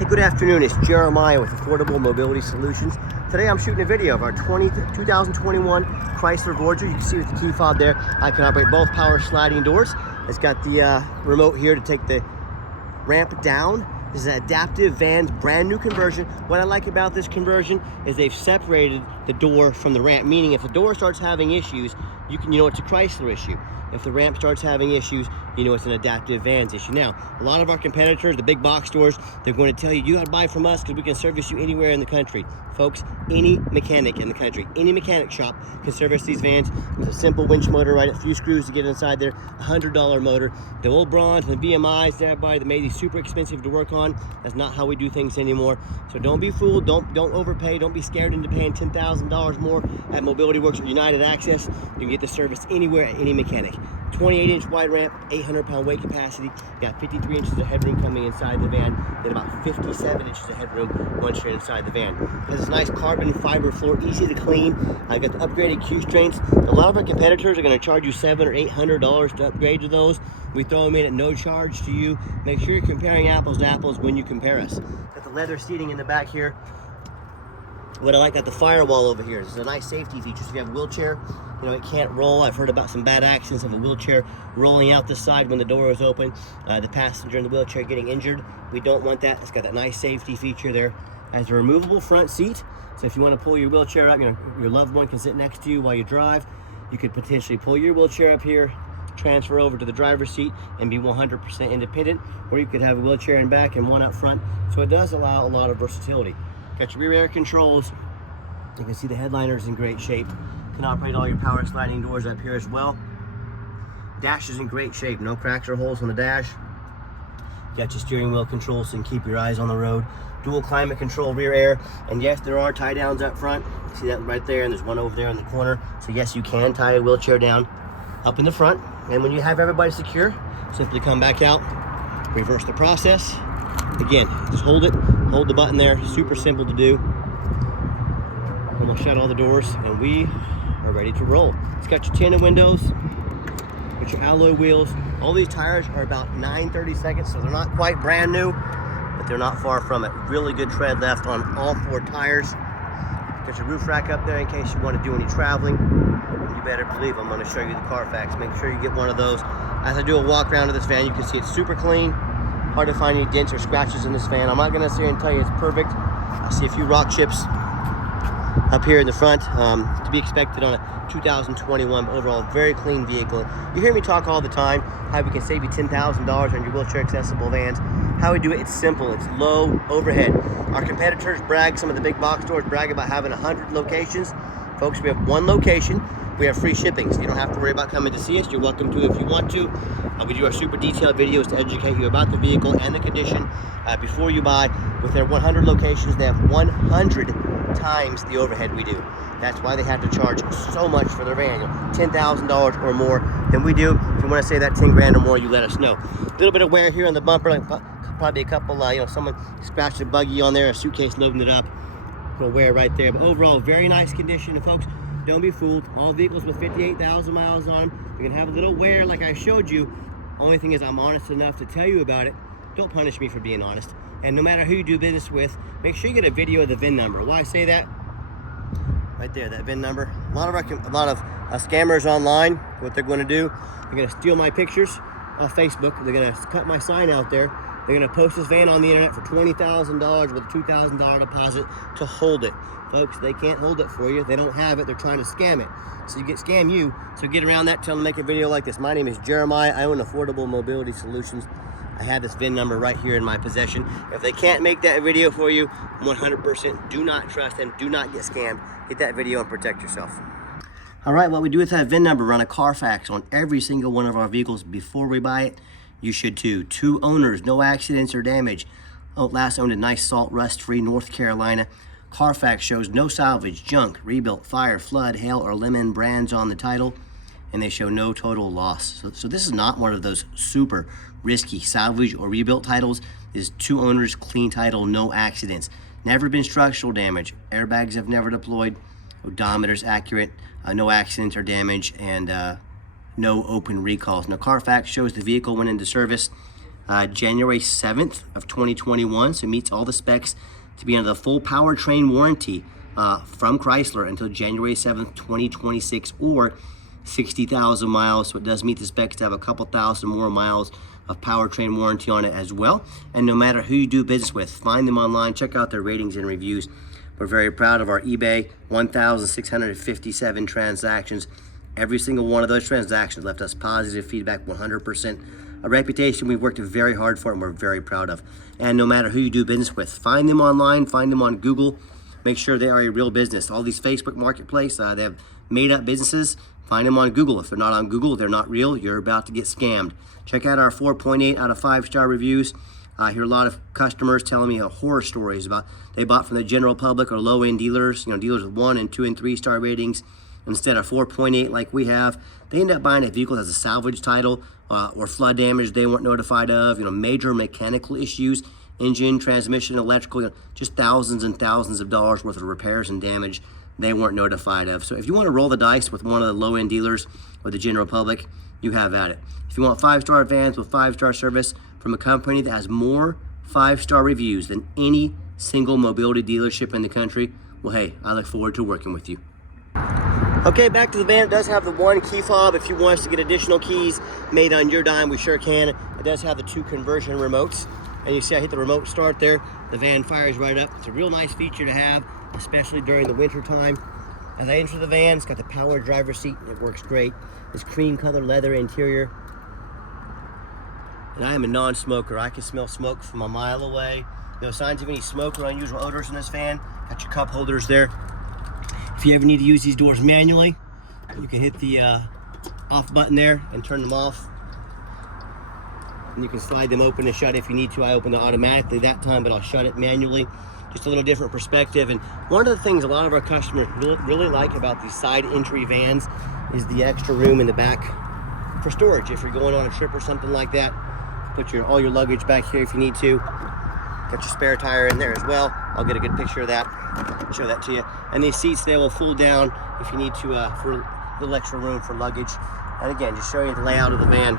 Hey, good afternoon. It's Jeremiah with Affordable Mobility Solutions. Today I'm shooting a video of our 2021 Chrysler Voyager. You can see with the key fob there, I can operate both power sliding doors. It's got the remote here to take the ramp down. This is an adaptive van's brand new conversion. What I like about this conversion is they've separated the door from the ramp, meaning if the door starts having issues, you know it's a Chrysler issue. If the ramp starts having issues, you know it's an adaptive van's issue. Now, a lot of our competitors, the big box stores, they're going to tell you, you got to buy from us because we can service you anywhere in the country. Folks, any mechanic in the country, any mechanic shop can service these vans with a simple winch motor, right? A few screws to get inside there, $100 motor. The old bronze and the VMIs, everybody that made these super expensive to work on, that's not how we do things anymore. So don't be fooled, don't overpay, don't be scared into paying $10,000 more at Mobility Works or United Access. You can get the service anywhere at any mechanic. 28-inch wide ramp, 800-pound weight capacity. Got 53 inches of headroom coming inside the van, then about 57 inches of headroom once you're inside the van. Has this nice carbon fiber floor, easy to clean. I got the upgraded Q strains. A lot of our competitors are going to charge you $700 or $800 to upgrade to those. We throw them in at no charge to you. Make sure you're comparing apples to apples when you compare us. Got the leather seating in the back here. What I like about the firewall over here is a nice safety feature. So if you have a wheelchair, you know, it can't roll. I've heard about some bad accidents of a wheelchair rolling out the side when the door is open, the passenger in the wheelchair getting injured. We don't want that. It's got that nice safety feature there. Has a removable front seat. So if you want to pull your wheelchair up, you know, your loved one can sit next to you while you drive. You could potentially pull your wheelchair up here, transfer over to the driver's seat and be 100% independent, or you could have a wheelchair in back and one up front. So it does allow a lot of versatility. Got your rear air controls. You can see the headliner's in great shape. You can operate all your power sliding doors up here as well. Dash is in great shape, no cracks or holes on the dash. Got your steering wheel controls so you can keep your eyes on the road. Dual climate control rear air, and yes, there are tie downs up front. See that right there, and there's one over there in the corner. So yes, you can tie a wheelchair down up in the front, and when you have everybody secure, simply come back out, reverse the process. Again, just hold the button there, super simple to do. And we'll shut all the doors, and we are ready to roll. It's got your tinted windows, got your alloy wheels. All these tires are about 9/32, so they're not quite brand new, but they're not far from it. Really good tread left on all four tires. Got your roof rack up there in case you want to do any traveling. You better believe I'm going to show you the Carfax. Make sure you get one of those. As I do a walk around of this van, you can see it's super clean. Hard to find any dents or scratches in this van. I'm not going to sit here and tell you it's perfect. I see a few rock chips up here in the front, to be expected on a 2021, but overall very clean vehicle. You hear me talk all the time how we can save you $10,000 on your wheelchair accessible vans. How we do it, it's simple, it's low overhead. Our competitors brag, some of the big box stores brag about having 100 locations. Folks, we have one location. We have free shipping, so you don't have to worry about coming to see us. You're welcome to if you want to. We do our super detailed videos to educate you about the vehicle and the condition before you buy. With their 100 locations, they have 100 times the overhead we do. That's why they have to charge so much for their van, $10,000 or more than we do. If you want to say that 10 grand or more, you let us know. A little bit of wear here on the bumper, like probably a couple, someone scratched a buggy on there, a suitcase loading it up. Little wear right there, but overall, very nice condition. And folks, don't be fooled. All vehicles with 58,000 miles on them, you're gonna have a little wear like I showed you. Only thing is I'm honest enough to tell you about it. Don't punish me for being honest. And no matter who you do business with, make sure you get a video of the VIN number. Why I say that? Right there, that VIN number. A lot of scammers online, what they're going to do, they're going to steal my pictures off Facebook. They're going to cut my sign out there. They're going to post this van on the internet for $20,000 with a $2,000 deposit to hold it. Folks, they can't hold it for you. They don't have it. They're trying to scam it. So you scam you. So get around that. Tell them to make a video like this. My name is Jeremiah. I own Affordable Mobility Solutions. I have this VIN number right here in my possession. If they can't make that video for you, 100% do not trust them. Do not get scammed. Get that video and protect yourself. All right, what we do with that VIN number, run a Carfax on every single one of our vehicles before we buy it. You should too. 2 owners, no accidents or damage. Oh, last owned a nice salt rust-free North Carolina. Carfax shows no salvage, junk, rebuilt, fire, flood, hail, or lemon brands on the title, and they show no total loss. So this is not one of those super risky salvage or rebuilt titles. This is 2 owners, clean title, no accidents. Never been structural damage. Airbags have never deployed. Odometer's accurate. No accidents or damage, and no open recalls. Now, Carfax shows the vehicle went into service January 7th of 2021, so it meets all the specs to be under the full powertrain warranty from Chrysler until January 7th, 2026, or 60,000 miles. So it does meet the specs to have a couple thousand more miles of powertrain warranty on it as well. And no matter who you do business with, find them online, check out their ratings and reviews. We're very proud of our eBay 1,657 transactions. Every single one of those transactions left us positive feedback, 100%. A reputation we've worked very hard for and we're very proud of. And no matter who you do business with, find them online, find them on Google. Make sure they are a real business. All these Facebook Marketplace, they have made up businesses. Find them on Google. If they're not on Google, they're not real. You're about to get scammed. Check out our 4.8 out of 5-star reviews. I hear a lot of customers telling me horror stories about they bought from the general public or low-end dealers, dealers with 1 and 2 and 3-star ratings instead of 4.8 like we have. They end up buying a vehicle that has a salvage title or flood damage they weren't notified of, major mechanical issues, engine, transmission, electrical, just thousands and thousands of dollars worth of repairs and damage they weren't notified of. So if you want to roll the dice with one of the low-end dealers or the general public, you have at it. If you want 5-star vans with 5-star service from a company that has more 5-star reviews than any single mobility dealership in the country, well, hey, I look forward to working with you. Okay, back to the van. It does have the 1 key fob. If you want us to get additional keys made on your dime, we sure can. It does have the 2 conversion remotes. And you see I hit the remote start there. The van fires right up. It's a real nice feature to have, especially during the winter time. As I enter the van, it's got the power driver's seat. It works great. This cream color leather interior. And I am a non-smoker. I can smell smoke from a mile away. No signs of any smoke or unusual odors in this van. Got your cup holders there. If you ever need to use these doors manually, you can hit the off button there and turn them off. And you can slide them open and shut if you need to. I opened it automatically that time, but I'll shut it manually. Just a little different perspective. And one of the things a lot of our customers really like about these side entry vans is the extra room in the back for storage. If you're going on a trip or something like that, put all your luggage back here if you need to. Got your spare tire in there as well. I'll get a good picture of that, show that to you. And these seats, they will fold down if you need to for a little extra room for luggage. And again, just show you the layout of the van.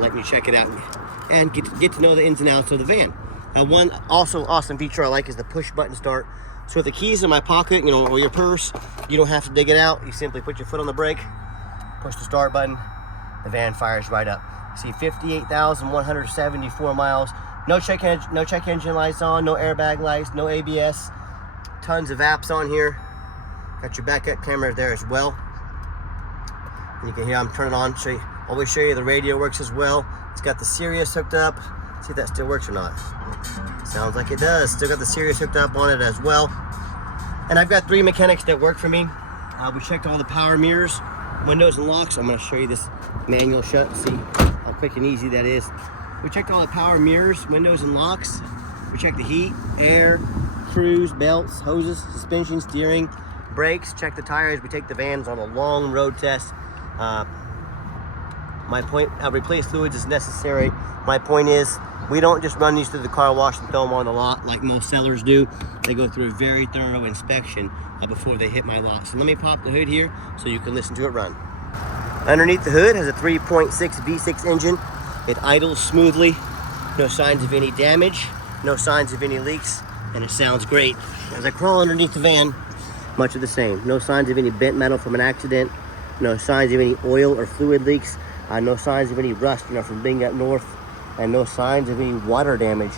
Let me check it out and get to know the ins and outs of the van. Now, one also awesome feature I like is the push button start. So with the keys in my pocket, or your purse, you don't have to dig it out. You simply put your foot on the brake, push the start button, the van fires right up. See 58,174 miles. No check engine lights on, no airbag lights, no ABS. Tons of apps on here. Got your backup camera there as well. And you can hear I'm turning on. Always show you the radio works as well. It's got the Sirius hooked up. See if that still works or not. Sounds like it does. Still got the Sirius hooked up on it as well. And I've got 3 mechanics that work for me. We checked all the power mirrors, windows and locks. I'm going to show you this manual shut. See how quick and easy that is. We checked all the power mirrors, windows and locks. We checked the heat, air, cruise, belts, hoses, suspension, steering, brakes. Check the tires. We take the vans on a long road test. My point, replace fluids is necessary. My point is, we don't just run these through the car wash and throw them on the lot like most sellers do. They go through a very thorough inspection before they hit my lot. So let me pop the hood here so you can listen to it run. Underneath the hood has a 3.6 V6 engine. It idles smoothly. No signs of any damage. No signs of any leaks. And it sounds great. As I crawl underneath the van, much of the same. No signs of any bent metal from an accident. No signs of any oil or fluid leaks. No signs of any rust, from being up north, and no signs of any water damage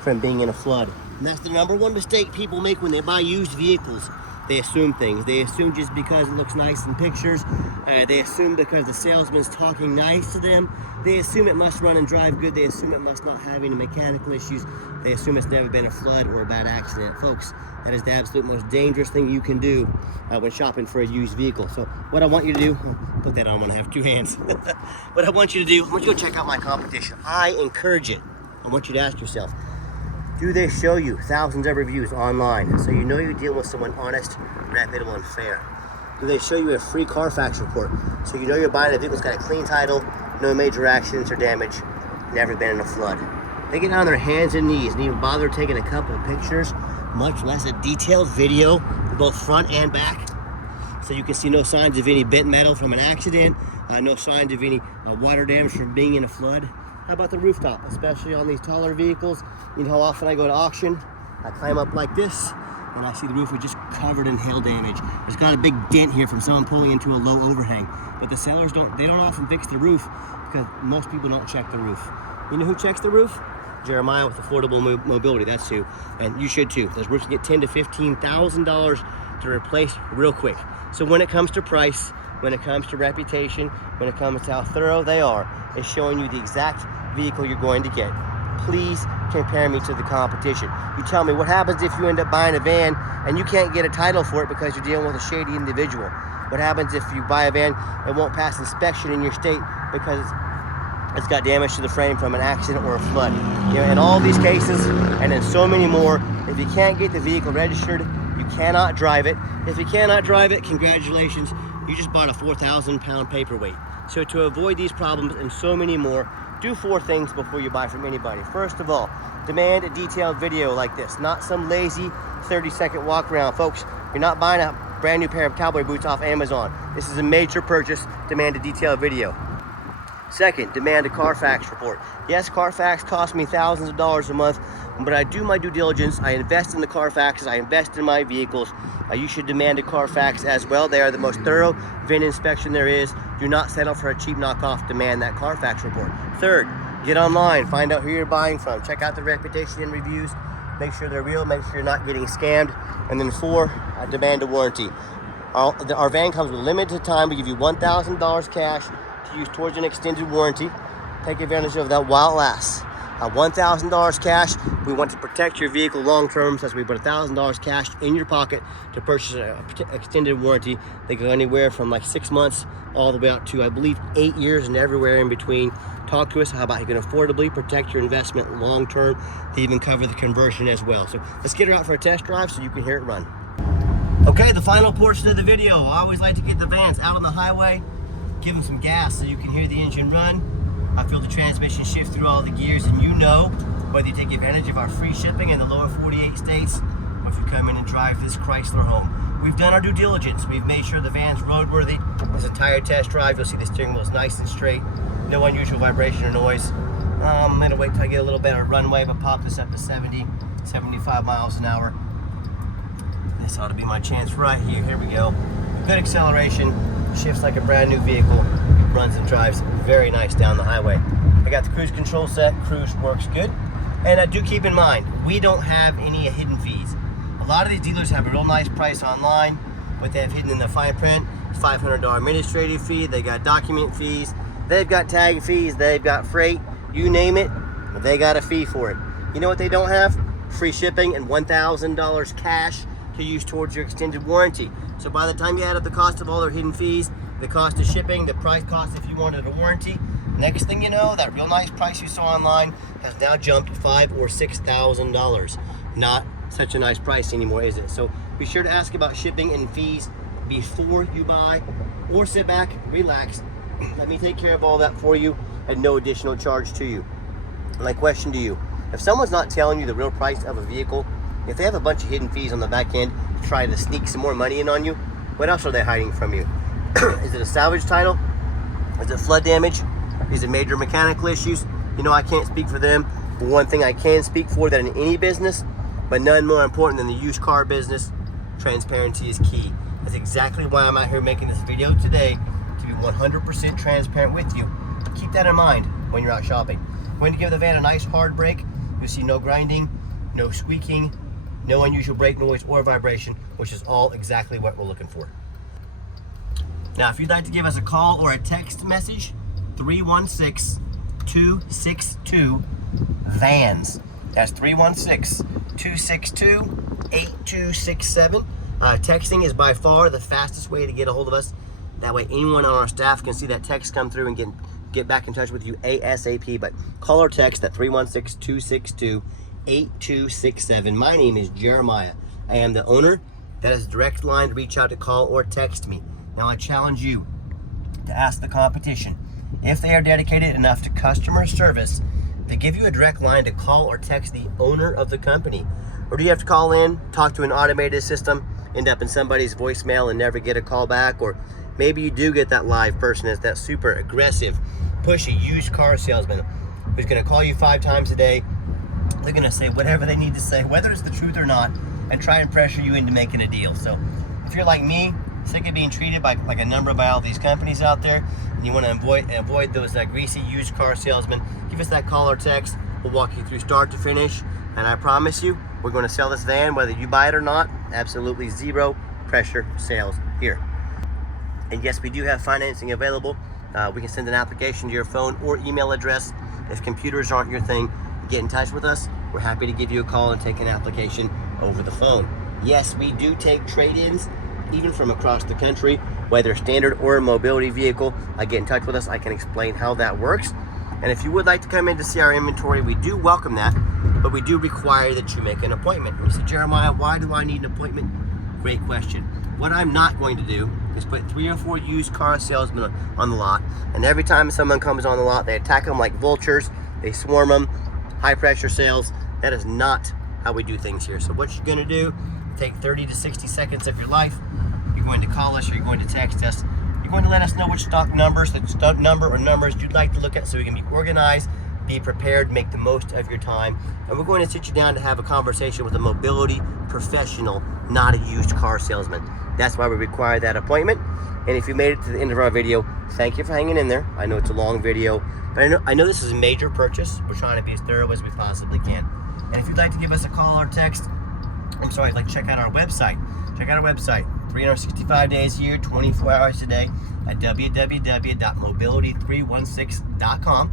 from being in a flood. And that's the #1 mistake people make when they buy used vehicles. They assume things. They assume just because it looks nice in pictures. They assume because the salesman's talking nice to them. They assume it must run and drive good. They assume it must not have any mechanical issues. They assume it's never been a flood or a bad accident. Folks, that is the absolute most dangerous thing you can do when shopping for a used vehicle. So what I want you to do, put that on when I have 2 hands. What I want you to do, I want you to go check out my competition. I encourage it. I want you to ask yourself, do they show you thousands of reviews online so you know you're dealing with someone honest, reputable, and fair? Do they show you a free Carfax report so you know you're buying a vehicle that's got a clean title, no major accidents or damage, never been in a flood? They get on their hands and knees and even bother taking a couple of pictures, much less a detailed video, both front and back, so you can see no signs of any bent metal from an accident, no signs of any water damage from being in a flood. How about the rooftop, especially on these taller vehicles? You know how often I go to auction? I climb up like this, and I see the roof is just covered in hail damage. There's got a big dent here from someone pulling into a low overhang. But the sellers don't often fix the roof because most people don't check the roof. You know who checks the roof? Jeremiah with Affordable Mobility, that's who. And you should too. Those roofs get $10,000 to $15,000 to replace real quick. So when it comes to price, when it comes to reputation, when it comes to how thorough they are, it's showing you the exact vehicle you're going to get. Please compare me to the competition. You tell me what happens if you end up buying a van and you can't get a title for it because you're dealing with a shady individual. What happens if you buy a van and won't pass inspection in your state because it's got damage to the frame from an accident or a flood? You know, in all these cases, and in so many more, if you can't get the vehicle registered, you cannot drive it. If you cannot drive it, congratulations, you just bought a 4,000-pound paperweight. So to avoid these problems and so many more, do 4 things before you buy from anybody. First of all, demand a detailed video like this, not some lazy 30-second walk around. Folks, you're not buying a brand new pair of cowboy boots off Amazon. This is a major purchase. Demand a detailed video. Second, demand a Carfax report. Yes, Carfax costs me thousands of dollars a month, but I do my due diligence. I invest in the Carfaxes. I invest in my vehicles. You should demand a Carfax as well. They are the most thorough VIN inspection there is. Do not settle for a cheap knockoff. Demand that Carfax report. Third, get online. Find out who you're buying from. Check out the reputation and reviews. Make sure they're real. Make sure you're not getting scammed. And then 4, demand a warranty. Our van comes with limited time. We give you $1,000 cash to use towards an extended warranty. Take advantage of that while it lasts. $1,000 cash. We want to protect your vehicle long term, so we put $1,000 cash in your pocket to purchase an extended warranty. They go anywhere from like 6 months all the way out to, I believe, 8 years and everywhere in between. Talk to us how about you can affordably protect your investment long term. They even cover the conversion as well. So let's get her out for a test drive so you can hear it run. Okay, the final portion of the video. I always like to get the vans out on the highway, give them some gas so you can hear the engine run. I feel the transmission shift through all the gears, and you know, whether you take advantage of our free shipping in the lower 48 states, or if you come in and drive this Chrysler home. We've done our due diligence. We've made sure the van's roadworthy. This entire test drive, you'll see the steering wheel's nice and straight. No unusual vibration or noise. I'm gonna wait till I get a little better runway, but pop this up to 70, 75 miles an hour. This ought to be my chance right here. Here we go. Good acceleration, shifts like a brand new vehicle. Runs and drives very nice down the highway. I got the cruise control set. Cruise works good. And do keep in mind, we don't have any hidden fees. A lot of these dealers have a real nice price online, but they have hidden in the fine print. $500 administrative fee. They got document fees. They've got tag fees. They've got freight. You name it, they got a fee for it. You know what they don't have? Free shipping and $1,000 cash to use towards your extended warranty. So by the time you add up the cost of all their hidden fees, the cost of shipping, the price cost if you wanted a warranty, next thing you know, that real nice price you saw online has now jumped $5,000 or $6,000. Not such a nice price anymore, is it? So be sure to ask about shipping and fees before you buy, or sit back, relax, let me take care of all that for you at no additional charge to you. My question to you, if someone's not telling you the real price of a vehicle, if they have a bunch of hidden fees on the back end to try to sneak some more money in on you, what else are they hiding from you? Is it a salvage title? Is it flood damage? Is it major mechanical issues? You know, I can't speak for them, but one thing I can speak for that in any business, but none more important than the used car business, transparency is key. That's exactly why I'm out here making this video today, to be 100% transparent with you. Keep that in mind when you're out shopping. I'm going to give the van a nice hard brake. You'll see no grinding, no squeaking, no unusual brake noise or vibration, which is all exactly what we're looking for. Now, if you'd like to give us a call or a text message, 316-262-VANS. That's 316-262-8267. Texting is by far the fastest way to get a hold of us. That way anyone on our staff can see that text come through and get back in touch with you ASAP. But call or text at 316-262-8267. My name is Jeremiah. I am the owner. That is a direct line to reach out to call or text me. Now I challenge you to ask the competition if they are dedicated enough to customer service to give you a direct line to call or text the owner of the company. Or do you have to call in, talk to an automated system, end up in somebody's voicemail and never get a call back? Or maybe you do get that live person as that super aggressive, pushy used car salesman. who's going to call you 5 times a day. They're going to say whatever they need to say, whether it's the truth or not, and try and pressure you into making a deal. So if you're like me, sick of being treated like a number by all these companies out there, and you want to avoid those greasy used car salesmen, give us that call or text. We'll walk you through start to finish, and I promise you, we're going to sell this van whether you buy it or not. Absolutely zero pressure sales here. And yes, we do have financing available. We can send an application to your phone or email address. If computers aren't your thing, get in touch with us. We're happy to give you a call and take an application over the phone. Yes, we do take trade-ins even from across the country, whether standard or a mobility vehicle. Get in touch with us. I can explain how that works. And if you would like to come in to see our inventory, we do welcome that, but we do require that you make an appointment. And you say, Jeremiah, why do I need an appointment? Great question. What I'm not going to do is put 3 or 4 used car salesmen on the lot, and every time someone comes on the lot, they attack them like vultures, they swarm them, high pressure sales. That is not how we do things here. So what you're gonna do, take 30 to 60 seconds of your life. You're going to call us or you're going to text us. You're going to let us know which stock numbers, the stock number or numbers you'd like to look at so we can be organized, be prepared, make the most of your time. And we're going to sit you down to have a conversation with a mobility professional, not a used car salesman. That's why we require that appointment. And if you made it to the end of our video, thank you for hanging in there. I know it's a long video, but I know this is a major purchase. We're trying to be as thorough as we possibly can. And if you'd like to give us a call or text, check out our website. Check out our website, 365 days a year, 24 hours a day at www.mobility316.com.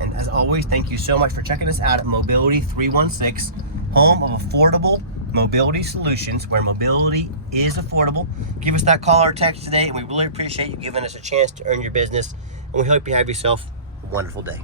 And as always, thank you so much for checking us out at Mobility 316, home of affordable mobility solutions, where mobility is affordable. Give us that call or text today, and we really appreciate you giving us a chance to earn your business. And we hope you have yourself a wonderful day.